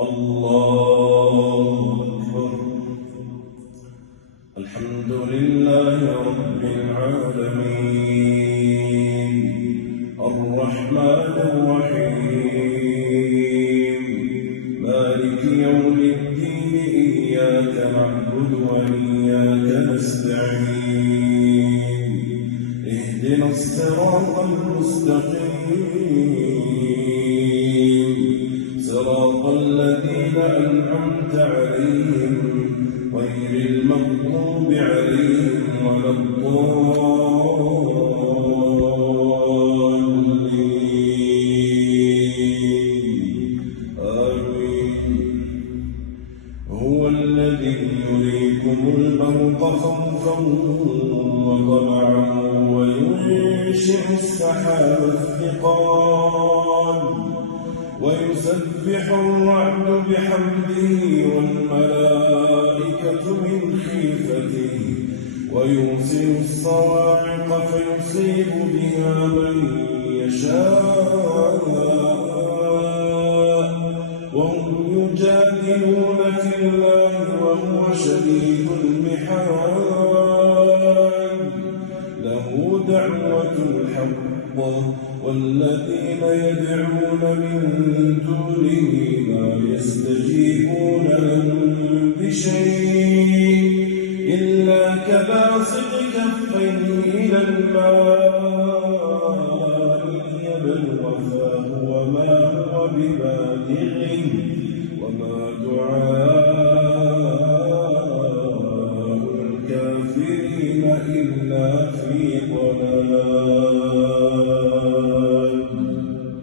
الله أكبر. الحمد لله رب العالمين الرحمن الرحيم مالك يوم الدين إياك نعبد وإياك نستعين اهدنا الصراط المستقيم صراط الذين أنعمت عليهم غير المغضوب عليهم ولا الضالين آمين. هو الذي يريكم البرق خوفا وطمعا وينشئ السحاب الثقال ويسبح الرعد بحمده والملائكة من خيفته ويرسل الصواعق فيصيب بها من يشاء وهم يجادلون في الله وهو شديد المحال له دعوة الحق والذين يدعون من دونه لا يستجيبون لهم بشيء إلا كباسط كفيه إلى الماء ليبلغ فاه وما هو ببالغه وما دعاء